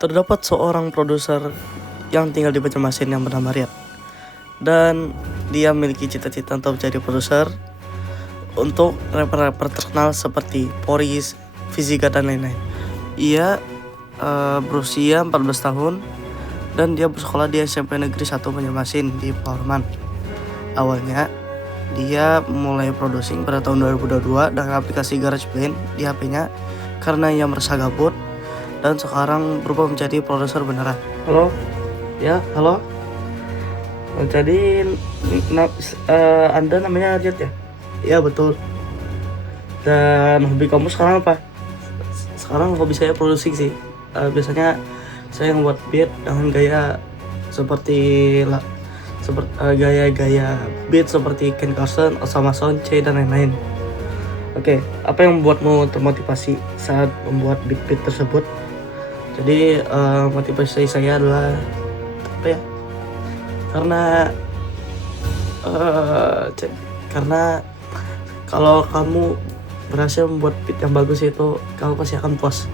Terdapat seorang produser yang tinggal di Banjarmasin yang bernama Riyad. Dan dia memiliki cita-cita untuk menjadi produser untuk rapper-rapper terkenal seperti Poris, Fiziga, dan lain-lain. Ia berusia 14 tahun dan dia bersekolah di SMP Negeri 1 Banjarmasin di Palman. Awalnya dia mulai producing pada tahun 2022 dengan aplikasi GarageBand di HP-nya karena ia merasa gabut, dan sekarang berubah menjadi produser beneran. Halo? Ya, halo? Jadi Anda namanya Riyad ya? Iya, betul. Dan hobi kamu sekarang apa? Sekarang hobi saya producing sih. Biasanya saya membuat beat dengan gaya seperti gaya-gaya beat seperti Ken Carson, Osama Sonche, dan lain-lain. Oke, apa yang membuatmu termotivasi saat membuat beat-beat tersebut? Jadi motivasi saya adalah apa ya? Karena kalau kamu berhasil membuat beat yang bagus itu, kamu pasti akan puas.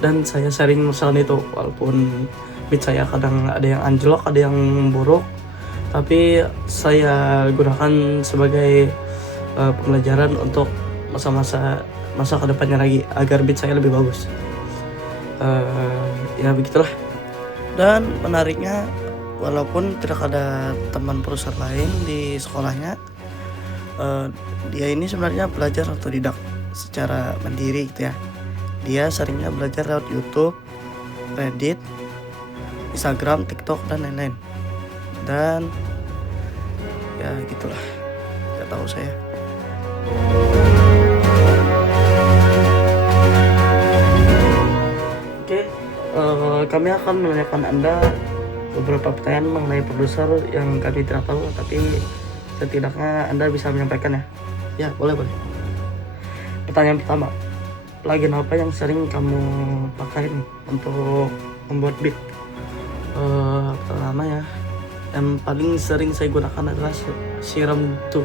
Dan saya sering merasakan itu, walaupun beat saya kadang ada yang anjlok, ada yang buruk, tapi saya gunakan sebagai pembelajaran untuk masa kedepannya lagi agar beat saya lebih bagus. Ya begitulah. Dan menariknya, walaupun tidak ada teman produser lain di sekolahnya, dia ini sebenarnya belajar otodidak secara mandiri gitu ya. Dia seringnya belajar lewat YouTube, Reddit, Instagram, TikTok, dan lain-lain. Dan ya gitulah, gak tahu saya. Oke, kami akan menanyakan Anda beberapa pertanyaan mengenai produser yang kami tidak tahu, tapi setidaknya Anda bisa menyampaikan ya. Ya, boleh. Pertanyaan pertama, plugin apa yang sering kamu pakai nih untuk membuat beat? Pertama ya, yang paling sering saya gunakan adalah Serum 2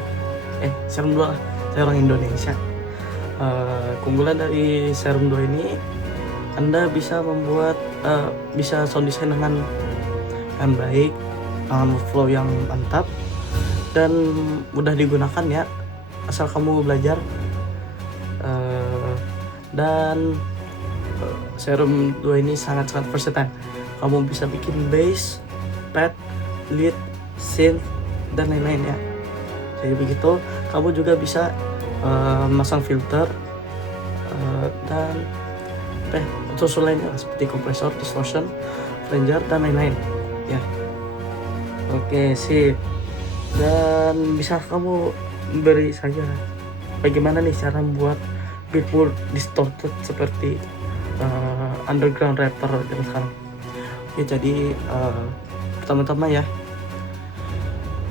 lah, saya orang Indonesia. Keunggulan dari Serum 2 ini, Anda bisa membuat bisa sound design dengan baik, dengan flow yang mantap dan mudah digunakan ya, asal kamu belajar. Dan Serum 2 ini sangat versatile. Kamu bisa bikin bass, pad, lead, synth, dan lain-lain ya. Jadi begitu, kamu juga bisa masang filter dan unsur lainnya seperti kompresor, distortion, flanger, dan lain-lain ya. Oke, sip. Dan bisa kamu beri saja bagaimana nih cara membuat beat distorted seperti underground rapper zaman sekarang. Oke, jadi pertama-tama ya,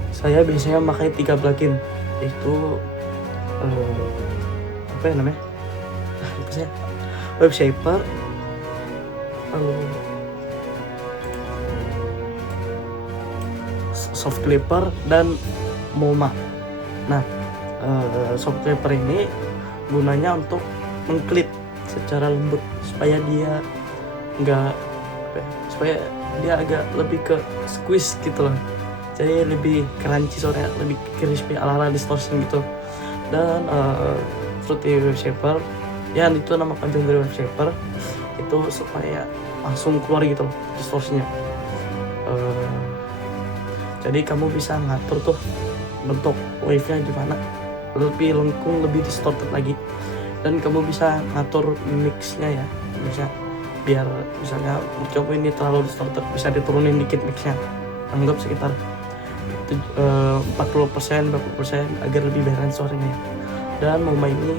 saya biasanya memakai 3 plugin, yaitu apa ya namanya? Wave Shaper, Soft Clipper, dan MoMA. Nah, Soft Clipper ini gunanya untuk mengklip secara lembut supaya dia agak lebih ke squeeze gitu loh. Jadi lebih crunchy suaranya, lebih crispy ala-ala distortion gitu. Dan Fruity Wave Shaper, ya itu nama panjang dari Wave Shaper, itu supaya langsung keluar gitu loh distortionnya. Jadi kamu bisa ngatur tuh bentuk wave-nya gimana, lebih lengkung, lebih distorted lagi. Dan kamu bisa ngatur mix-nya ya, bisa biar misalnya coba ini terlalu distorted, bisa diturunin dikit mix-nya, anggap sekitar 40%, 50% agar lebih balance suaranya. Dan MoMA ini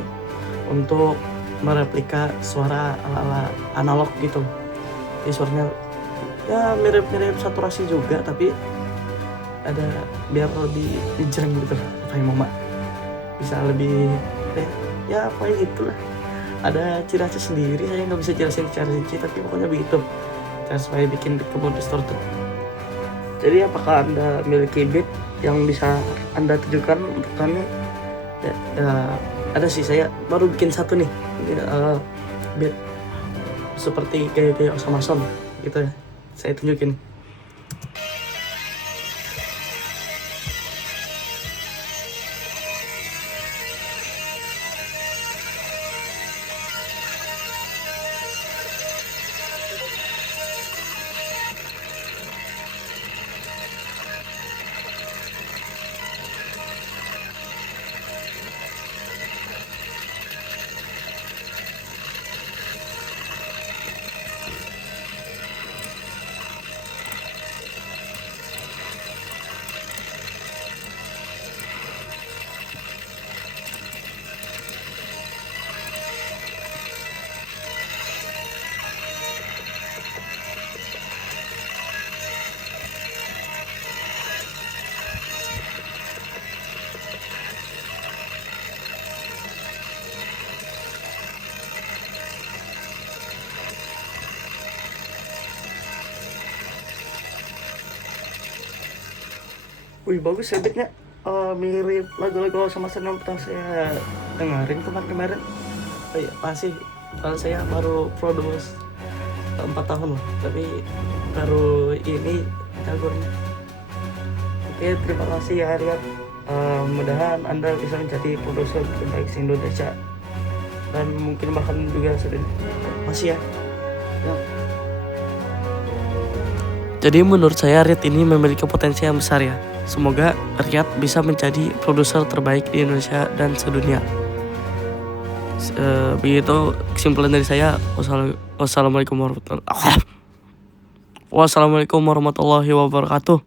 untuk mereplika suara ala-ala analog gitu. Jadi suaranya ya mirip-mirip saturasi juga, tapi ada biar lebih jreng gitu kayak MoMA, bisa lebih ya pokoknya gitulah, ada ciri khas sendiri. Saya nggak bisa jelasin secara rinci, tapi pokoknya begitu cara supaya bikin beat kamu distorted. Jadi apakah Anda memiliki beat yang bisa Anda tujukan untuk kami? Ya, ada sih, saya baru bikin satu nih, beat seperti gaya-gaya Osama Son. gitu ya. Saya tunjukin. Wih bagus ya beatnya. Mirip lagu-lagu sama senang pernah saya dengerin kemarin. Oh iya masih, kalau saya baru produce 4 tahun loh, tapi baru ini jagonya. Oke, terima kasih ya Arya. Mudahan Anda bisa menjadi produser terbaik di Indonesia dan mungkin bahkan juga sudah masih ya. Jadi menurut saya Riyad ini memiliki potensi yang besar ya. Semoga Riyad bisa menjadi produser terbaik di Indonesia dan sedunia. Begitu kesimpulan dari saya. Wassalamualaikum warahmatullahi wabarakatuh.